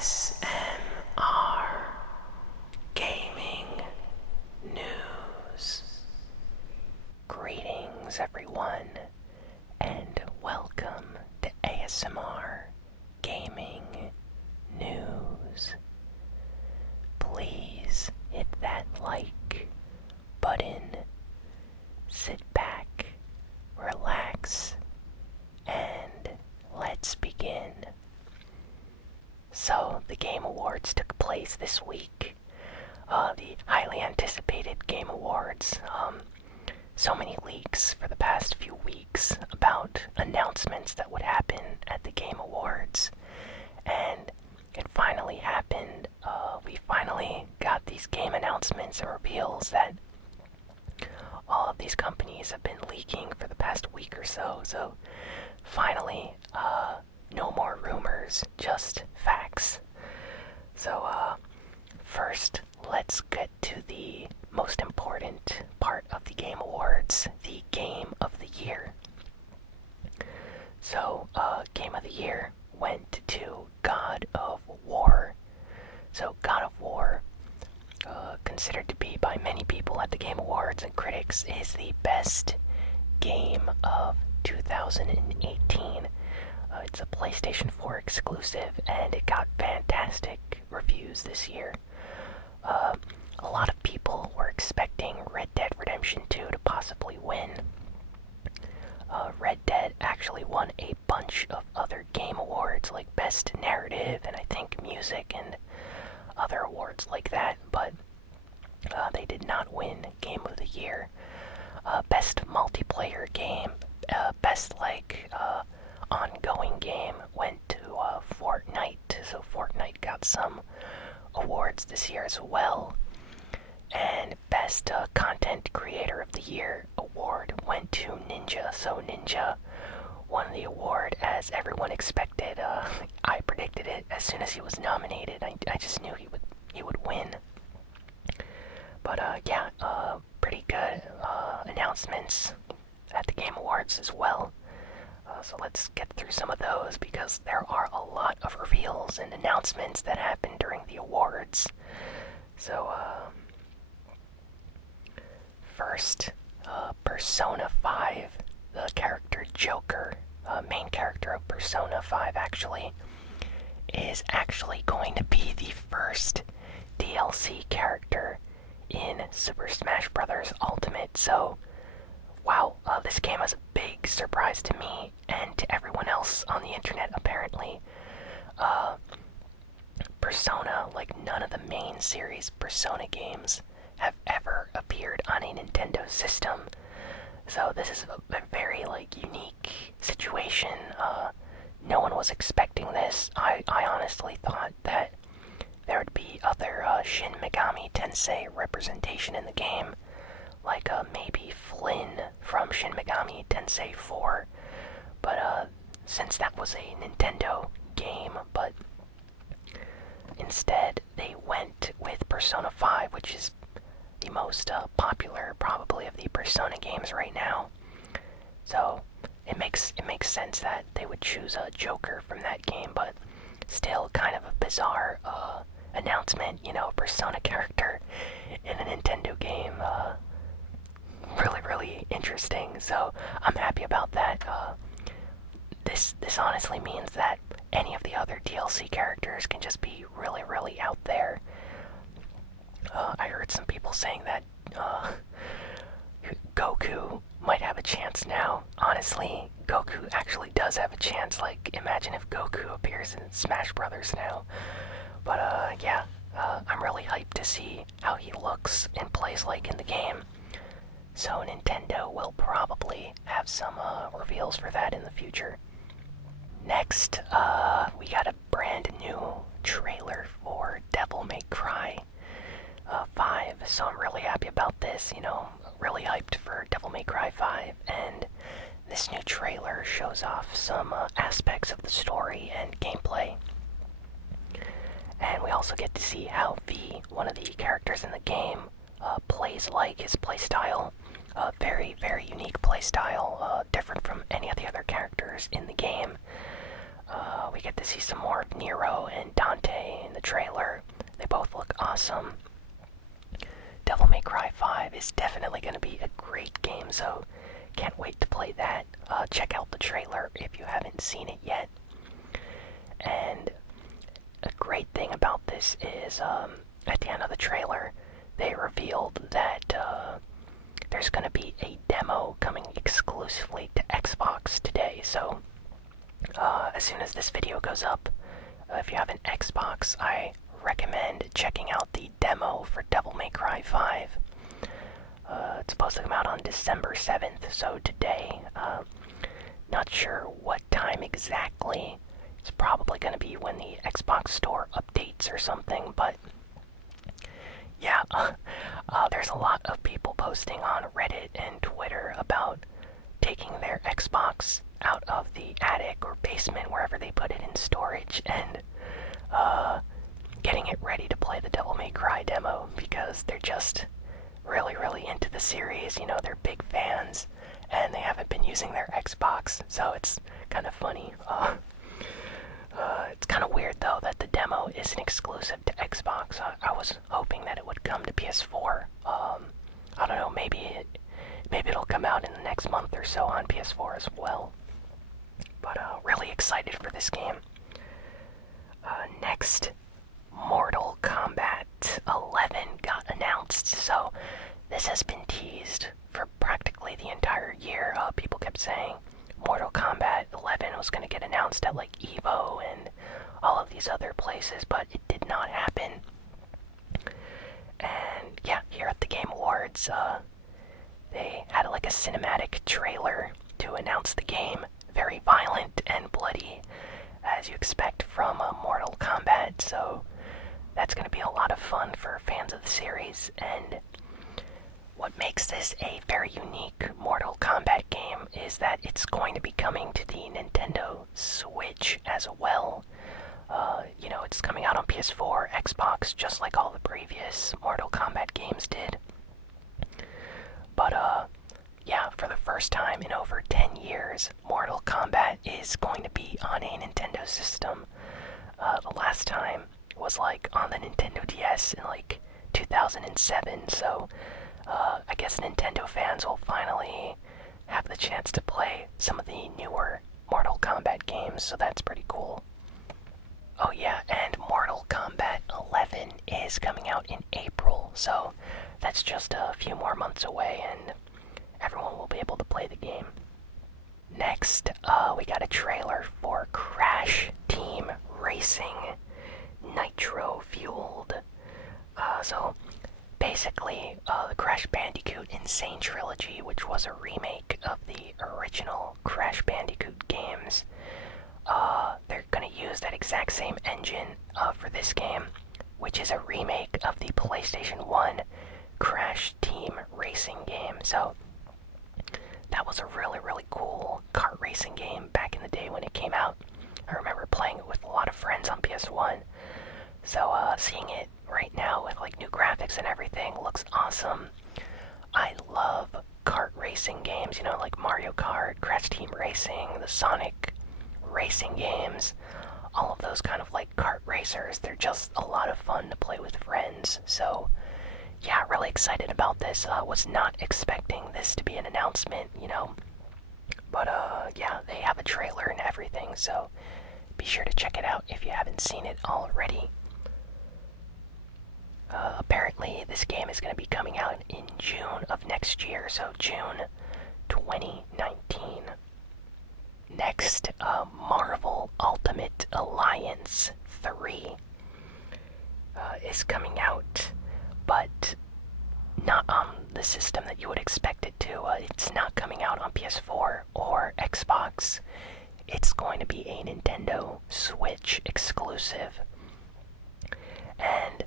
ASMR Gaming News. Greetings, everyone, and welcome to ASMR Gaming News. Please hit that like button, sit back, relax, and let's begin. So, the Game Awards took place this week. The highly anticipated Game Awards. So many leaks for the past few weeks about announcements that would happen at the Game Awards. And it finally happened. We finally got these game announcements and reveals that all of these companies have been leaking for the past week or so. So, finally, no more rumors, just facts. So, first, let's get to the most important part of the Game Awards, the Game of the Year. So, Game of the Year went to God of War. So, God of War, considered to be by many people at the Game Awards and critics, is the best game of 2018. It's a PlayStation 4 exclusive, and it got fantastic reviews this year. A lot of people were expecting Red Dead Redemption 2 to possibly win. Red Dead actually won a bunch of other game awards, like Best Narrative, and I think Music, and other awards like that, but they did not win Game of the Year. Best Multiplayer Game, Best, ongoing game went to Fortnite, so Fortnite got some awards this year as well. And Best Content Creator of the Year award went to Ninja, so Ninja won the award as everyone expected. I predicted it as soon as he was nominated. I just knew he would win. But pretty good announcements at the Game Awards as well. So let's get through some of those because there are a lot of reveals and announcements that happened during the awards. So, first, Persona 5, the character Joker, main character of Persona 5 actually, is actually going to be the first DLC character in Super Smash Bros. Ultimate. So, wow, this game was a big surprise to me and to everyone else on the internet, apparently. Persona, like none of the main series Persona games, have ever appeared on a Nintendo system. So this is a very, unique situation. No one was expecting this. I honestly thought that there would be other Shin Megami Tensei representation in the game, like maybe Flynn from Shin Megami Tensei 4, but since that was a Nintendo game, but instead they went with Persona 5, which is the most popular probably of the Persona games right now. So it makes sense that they would choose a Joker from that game, but still kind of a bizarre announcement, a Persona character in a Nintendo game. Really interesting, so I'm happy about that. This honestly means that any of the other DLC characters can just be really out there. I heard some people saying that Goku might have a chance now. Honestly, Goku actually does have a chance. Imagine if Goku appears in Smash Brothers now. But I'm really hyped to see how he looks and plays in the game. So Nintendo will probably have some reveals for that in the future. Next, we got a brand new trailer for Devil May Cry 5. So I'm really happy about this, really hyped for Devil May Cry 5. And this new trailer shows off some aspects of the story and gameplay. And we also get to see how V, one of the characters in the game, plays his playstyle. Very unique playstyle, different from any of the other characters in the game. We get to see some more of Nero and Dante the trailer. They both look awesome. Devil May Cry 5 is definitely going to be a great game, so can't wait to play that. Check out the trailer if you haven't seen it yet. And a great thing about this is, at the end of the trailer, they revealed that there's going to be a demo coming exclusively to Xbox today. So, as soon as this video goes up, if you have an Xbox, I recommend checking out the demo for Devil May Cry 5. It's supposed to come out on December 7th, so today. Not sure what time exactly. It's probably going to be when the Xbox store updates or something, but yeah, there's a lot of people posting on Reddit and Twitter about taking their Xbox out of the attic or basement, wherever they put it in storage, and getting it ready to play the Devil May Cry demo, because they're just really, really into the series. You know, they're big fans, and they haven't been using their Xbox, so it's kind of funny. It's kind of weird, though, that the demo isn't exclusive to Xbox. I was hoping that it would come to PS4. I don't know, maybe it'll come out in the next month or so on PS4 as well. But really excited for this game. Next, Mortal Kombat 11 got announced, so this has been teased for practically the entire year. People kept saying Mortal Kombat 11 was going to get announced at like EVO and all of these other places, but it did not happen. And yeah, here at the Game Awards, they had like a cinematic trailer to announce the game. Very violent and bloody, as you expect from Mortal Kombat, so that's going to be a lot of fun for fans of the series. And what makes this a very unique Mortal Kombat game is that it's going to be coming to the Nintendo Switch as well. You know, it's coming out on PS4, Xbox, just like all the previous Mortal Kombat games did. But, yeah, for the first time in over 10 years, Mortal Kombat is going to be on a Nintendo system. The last time was like on the Nintendo DS in like 2007, so I guess Nintendo fans will finally have the chance to play some of the newer Mortal Kombat games, so that's pretty cool. Oh yeah, and Mortal Kombat 11 is coming out in April, so that's just a few more months away, and everyone will be able to play the game. Next, we got a trailer for Crash Team Racing Nitro-fueled. So basically, the Crash Bandicoot Insane Trilogy, which was a remake of the original Crash Bandicoot games, they're going to use that exact same engine for this game, which is a remake of the PlayStation 1 Crash Team Racing game. So that was a really, really cool kart racing game back in the day when it came out. I remember playing it with a lot of friends on PS1. So seeing it right now with like new graphics and everything looks awesome. I love kart racing games, you know, like Mario Kart, Crash Team Racing, the Sonic racing games, all of those kind of like kart racers. They're just a lot of fun to play with friends. So yeah, really excited about this. Was not expecting this to be an announcement, you know. But yeah, they have a trailer and everything, so be sure to check it out if you haven't seen it already. Apparently, this game is going to be coming out in June of next year, so June 2019. Next, Marvel Ultimate Alliance 3 is coming out, but not on the system that you would expect it to. It's not coming out on PS4 or Xbox. It's going to be a Nintendo Switch exclusive. And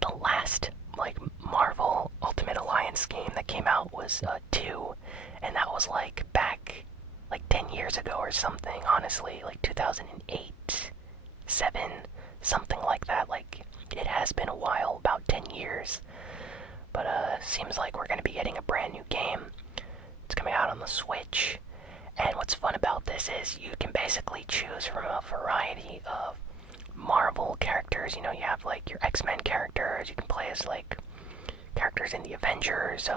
the last like Marvel Ultimate Alliance game that came out was 2, and that was like back like 10 years ago or something, honestly, like 2008, 7, something like that. Like, it has been a while, about 10 years. But seems like we're going to be getting a brand new game. It's coming out on the Switch. And what's fun about this is you can basically choose from a variety of Marvel characters. You know, you have like your X-Men characters. You can play as like characters in the Avengers.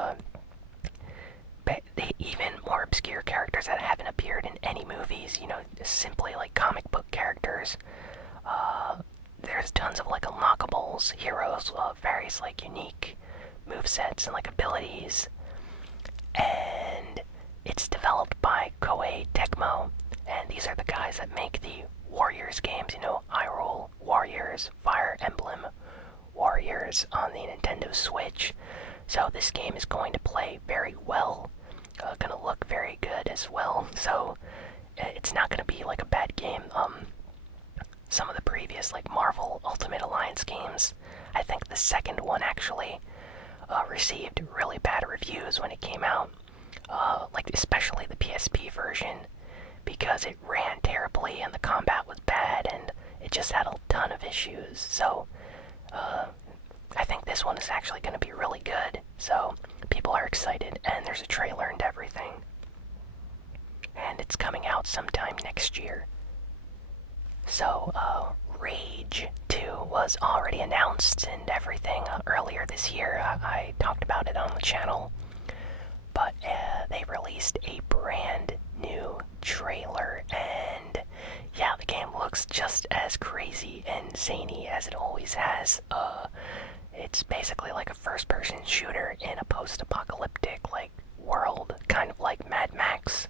But even more obscure characters that haven't appeared in any movies. You know, simply like comic book characters. There's tons of like unlockables, heroes, various like unique movesets and like abilities. And it's developed by Koei Tecmo, and these are the guys that make the Warriors games, you know, Hyrule Warriors, Fire Emblem Warriors on the Nintendo Switch. So this game is going to play very well, gonna look very good as well, so it's not gonna be like a bad game. Some of the previous like Marvel Ultimate Alliance games, I think the second one actually received really bad reviews when it came out, like especially the PSP version, because it ran terribly and the combat was bad and it just had a ton of issues. So I think this one is actually going to be really good, so people are excited, and there's a trailer and everything, and it's coming out sometime next year. So Rage 2 was already announced and everything earlier this year. I talked about it on the channel, but they released a brand new trailer, and yeah, the game looks just as crazy and zany as it always has. It's basically like a first-person shooter in a post-apocalyptic like world, kind of like Mad Max.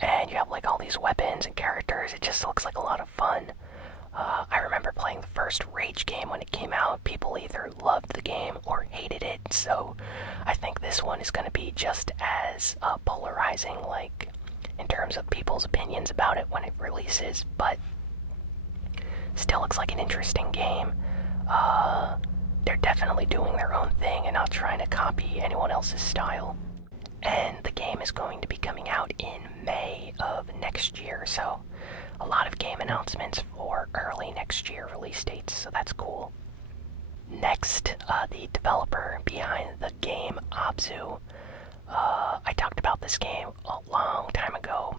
And you have like all these weapons and characters. It just looks like a lot of fun. I remember playing the first Rage game when it came out. People either loved the game or hated it, so I think this one is going to be just as polarizing, like in terms of people's opinions about it when it releases, but still looks like an interesting game. They're definitely doing their own thing and not trying to copy anyone else's style. And the game is going to be coming out in May of next year, so a lot of game announcements for early next year release dates, so that's cool. Next, the developer behind the game, Abzu. I talked about this game a long time ago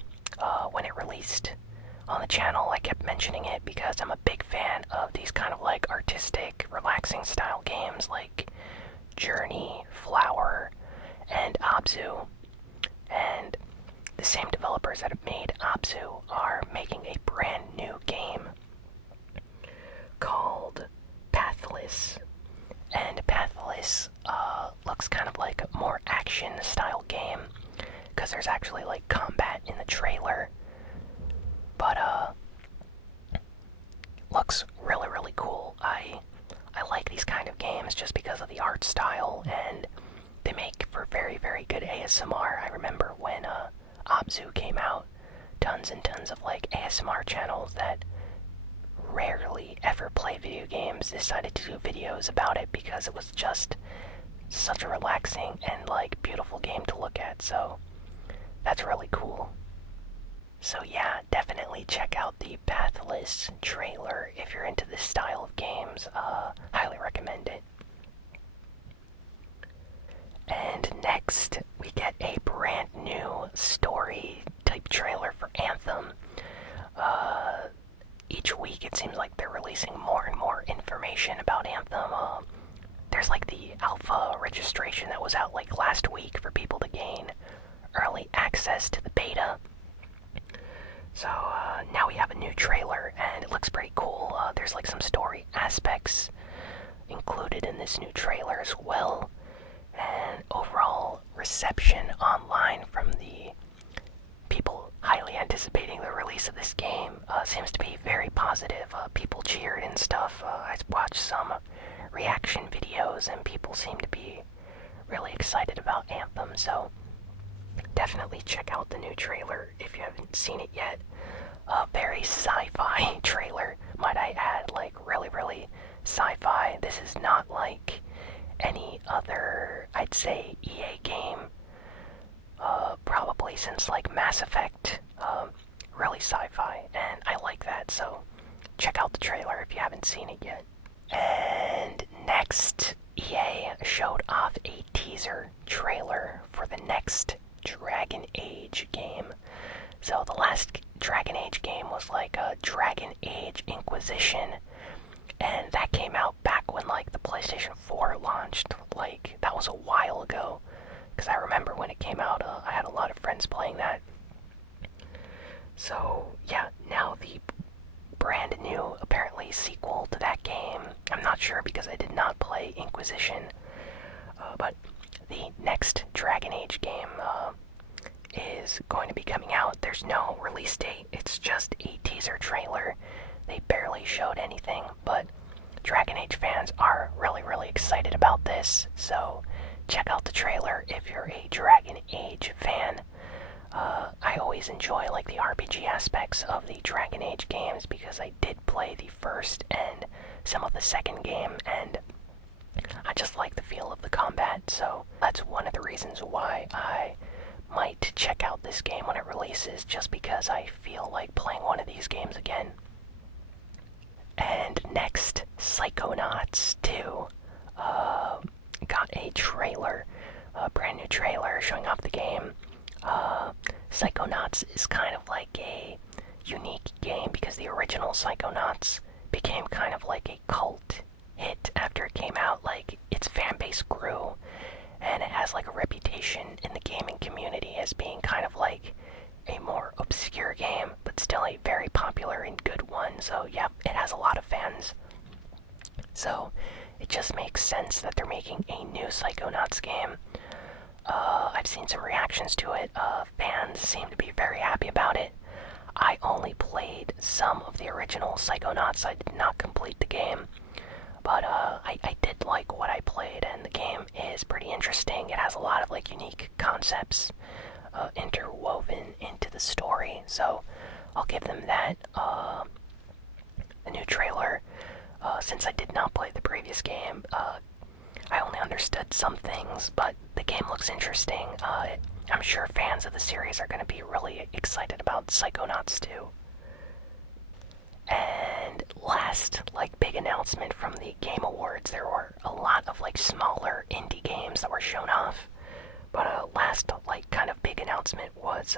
when it released on the channel. I kept mentioning it because I'm a big fan of these kind of like artistic, relaxing style games like Journey, Flower, and Abzu. And the same developers that have made Abzu are making a brand new game called Pathless. And Pathless looks kind of like a more action style game, because there's actually like combat in the trailer. But looks really, really cool. I like these kind of games just because of the art style, and they make for very, very good ASMR. I remember when Abzu came out, tons and tons of like ASMR channels that rarely ever play video games decided to do videos about it because it was just such a relaxing and like beautiful game to look at. So that's really cool. So yeah, definitely check out the Pathless trailer if you're into this style of games. Highly recommend it. And next, we get a brand new story type trailer for Anthem. Each week it seems like they're releasing more and more information about Anthem. There's like the alpha registration that was out like last week for people to gain early access to the beta. So now we have a new trailer and it looks pretty cool. There's like some story aspects included in this new trailer as well. And overall reception online from the people highly anticipating the release of this game seems to be very positive. People cheered and stuff. I watched some reaction videos and people seem to be really excited about Anthem, so definitely check out the new trailer if you haven't seen it yet. A very sci-fi trailer, might I add, like really, really sci-fi. This is not like any other, I'd say, EA game, probably since like Mass Effect. Really sci-fi, and I like that, so check out the trailer if you haven't seen it yet. And next, EA showed off a teaser trailer for the next Dragon Age game. So the last Dragon Age game was like a Dragon Age Inquisition, and that came out back when like the PlayStation 4 launched. Like that was a while ago, because I remember when it came out, I had a lot of friends playing that. So yeah, now the brand new, apparently, sequel to that game. I'm not sure because I did not play Inquisition, but the next Dragon Age game is going to be coming out. There's no release date, it's just a teaser trailer. They barely showed anything, but Dragon Age fans are really excited about this, so check out the trailer if you're a Dragon Age fan. I always enjoy like the RPG aspects of the Dragon Age games because I did play the first and some of the second game, and I just like the feel of the combat, so that's one of the reasons why I might check out this game when it releases, just because I feel like playing one of these games again. And next, Psychonauts Do got a trailer, a brand new trailer showing off the game. Psychonauts is kind of like a unique game because the original Psychonauts became kind of like a cult hit after it came out. Like, its fan base grew, and it has like a reputation in the gaming community as being kind of like a more obscure game, but still a very popular and good one. So yeah, it has a lot of fans. So it just makes sense that they're making a new Psychonauts game. I've seen some reactions to it. Fans seem to be very happy about it. I only played some of the original Psychonauts. I did not complete the game, but I did like what I played, and the game is pretty interesting. It has a lot of like unique concepts interwoven into the story, so I'll give them that. The new trailer, since I did not play the previous game, I only understood some things, but the game looks interesting. I'm sure fans of the series are going to be really excited about Psychonauts 2. And last, like, big announcement from the Game Awards, there were a lot of, like, smaller indie games that were shown off. But last, like, kind of big announcement was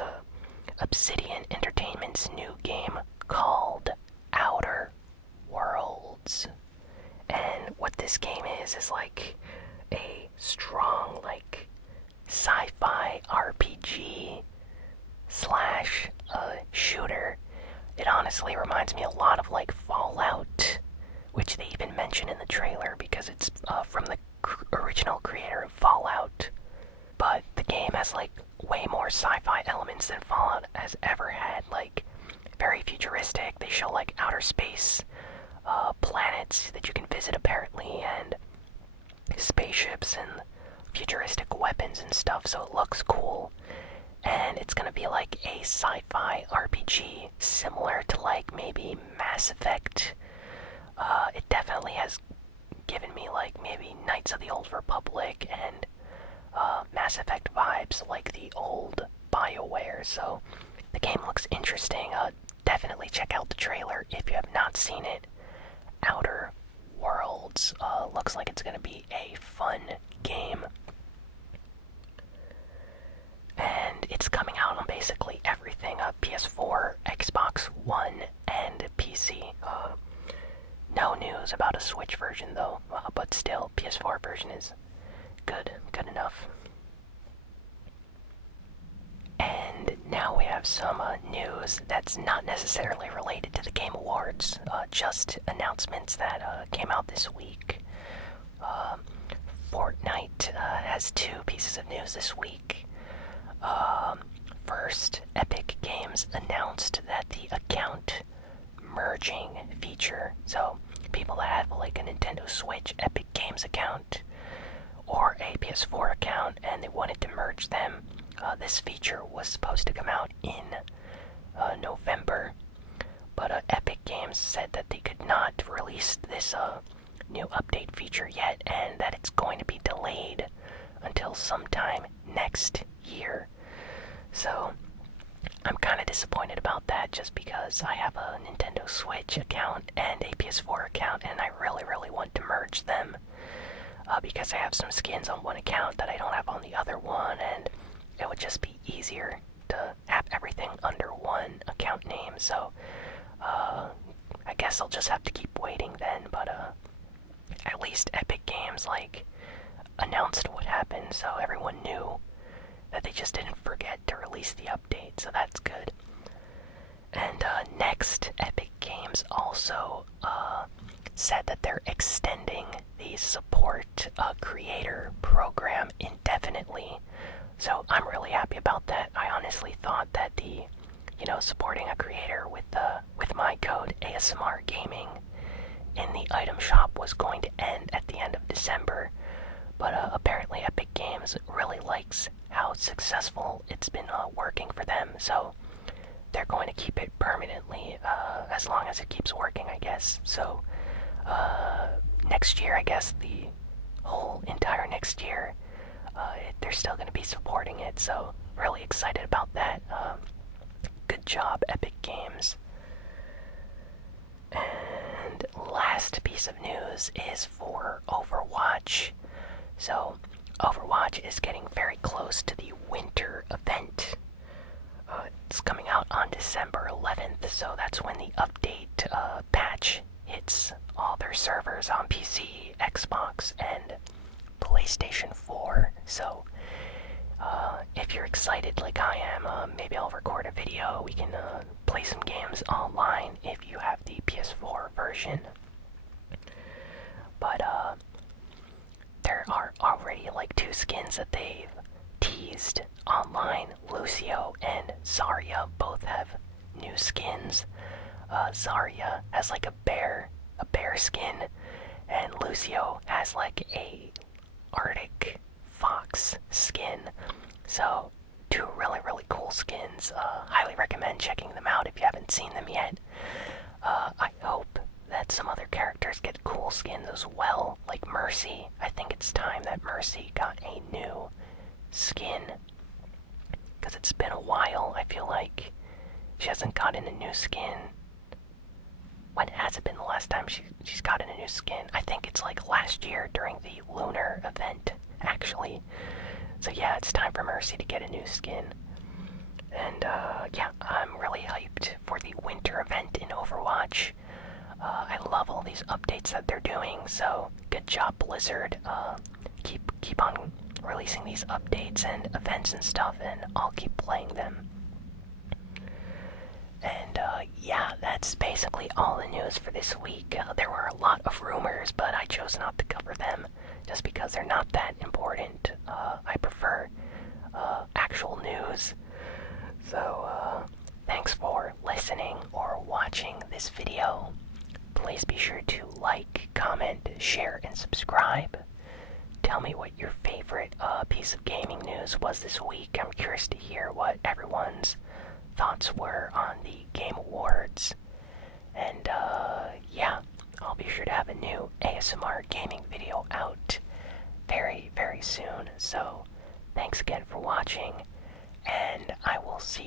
Obsidian Entertainment's new game called Outer Worlds. And what this game is like a strong, like, sci-fi RPG slash shooter. It honestly reminds me a lot of like Fallout, which they even mention in the trailer because it's from the original creator of Fallout. But the game has like way more sci-fi elements than Fallout has ever had. Like, very futuristic. They show like outer space planets that you can visit apparently, and spaceships and futuristic weapons and stuff, so it looks cool. And it's gonna be like a sci-fi RPG similar to like maybe Mass Effect. It definitely has given me like maybe Knights of the Old Republic and Mass Effect vibes, like the old BioWare, so the game looks interesting. Definitely check out the trailer if you have not seen it. Outer Worlds looks like it's gonna be a fun game. And it's coming out on basically everything, PS4, Xbox One, and PC. No news about a Switch version though, but still, PS4 version is good enough. And now we have some news that's not necessarily related to the Game Awards, just announcements that came out this week. Fortnite has two pieces of news this week. First, Epic Games announced that the account merging feature, so people that have like a Nintendo Switch Epic Games account or a PS4 account and they wanted to merge them, this feature was supposed to come out in November, but Epic Games said that they could not release this new update feature yet, and that it's going to be delayed until sometime next year. So I'm kind of disappointed about that, just because I have a Nintendo Switch account and a PS4 account, and I really want to merge them, because I have some skins on one account that I don't have on the other one, and it would just be easier to have everything under one account name, so I guess I'll just have to keep waiting then, but at least Epic Games announced what happened, so everyone knew that they just didn't forget to release the update, so that's good. And next, Epic Games also said that they're extending the support creator program indefinitely. So I'm really happy about that. I honestly thought that supporting a creator with my code ASMRGaming in the item shop was going to end at the end of December. But apparently Epic Games really likes how successful it's been working for them, so they're going to keep it permanently as long as it keeps working, I guess. So next year, I guess the whole entire next year, they're still going to be supporting it, so really excited about that. Good job, Epic Games. And last piece of news is for Overwatch. So Overwatch is getting very close to the winter event. It's coming out on December 11th, so that's when the update patch hits all their servers on PC, Xbox, and PlayStation 4. So if you're excited like I am, maybe I'll record a video. We can play some games online if you have the PS4 version. But there are already 2 skins that they've teased online. Lucio and Zarya both have new skins. Zarya has a bear skin, and Lucio has a Arctic fox skin. So 2 really, really cool skins. Highly recommend checking them out if you haven't seen them yet. I hope that some other characters get cool skins as well, like Mercy. I think it's time that Mercy got a new skin, because it's been a while. I feel like she hasn't gotten a new skin. When has it been the last time she's gotten a new skin? I think it's last year during the Lunar event, actually. So yeah, it's time for Mercy to get a new skin. And yeah, I'm really hyped for the winter event in Overwatch. I love all these updates that they're doing, so good job, Blizzard. Keep on releasing these updates and events and stuff, and I'll keep playing them. And yeah, that's basically all the news for this week. There were a lot of rumors, but I chose not to cover them just because they're not that important. I prefer actual news. So thanks for listening or watching this video. Please be sure to like, comment, share, and subscribe. Tell me what your favorite piece of gaming news was this week. I'm curious to hear what everyone's thoughts were on the Game Awards. And yeah, I'll be sure to have a new ASMR gaming video out very, very soon. So thanks again for watching, and I will see